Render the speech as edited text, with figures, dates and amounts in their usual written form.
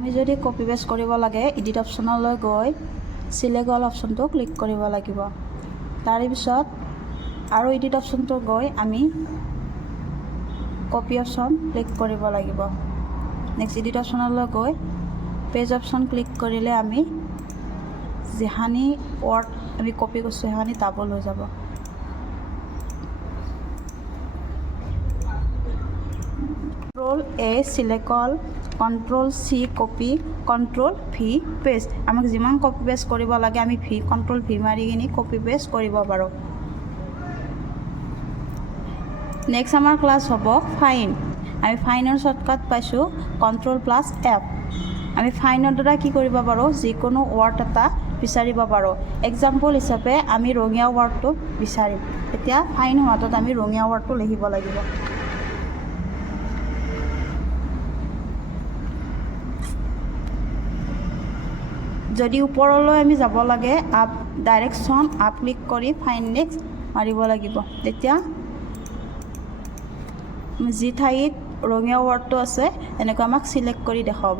আমি যদি copy paste কৰিব লাগে এডিট অপশ্যনলৈ গৈ চিলেক্ট অল অপশ্যনটো ক্লিক কৰিব লাগিব। তাৰে পিছত আৰু এডিট অপশ্যনটো গৈ আমি কপি অপশ্যন ক্লিক কৰিব লাগিব। নেক্সট এডিট অপশ্যনলৈ গৈ পেজ অপশ্যন ক্লিক কৰিলে আমি যিখিনি ৱৰ্ড আমি কপি কৰিছোঁ সেইখিনি ডাবল হৈ যাব। Ctrl+A select all, Ctrl+C copy, Ctrl+V paste. আমাক যিমান কপি পেষ্ট কৰিব লাগে আমি Ctrl+V মাৰি কিনি কপি পেষ্ট কৰিব পাৰোঁ। নেক্সট আমাৰ ক্লাছ হ'ব ফাইন। আমি ফাইনৰ শ্বৰ্টকাট পাইছোঁ Ctrl+F। আমি ফাইনৰ দ্বাৰা কি কৰিব পাৰোঁ, যিকোনো ৱৰ্ড এটা বিচাৰিব পাৰোঁ। এক্সাম্পল হিচাপে আমি ৰঙীয়া ৱৰ্ডটো বিচাৰিম। এতিয়া ফাইন হোৱাটোত আমি ৰঙীয়া ৱৰ্ডটো লিখিব লাগিব। যদি ওপৰলৈ আমি যাব লাগে আপ ডাইৰেকশ্যন আপ ক্লিক কৰি ফাইন নেক্সট মাৰিব লাগিব। তেতিয়া যি ঠাইত ৰঙীয়া ৱৰ্ডটো আছে এনেকৈ আমাক চিলেক্ট কৰি দেখুৱাব।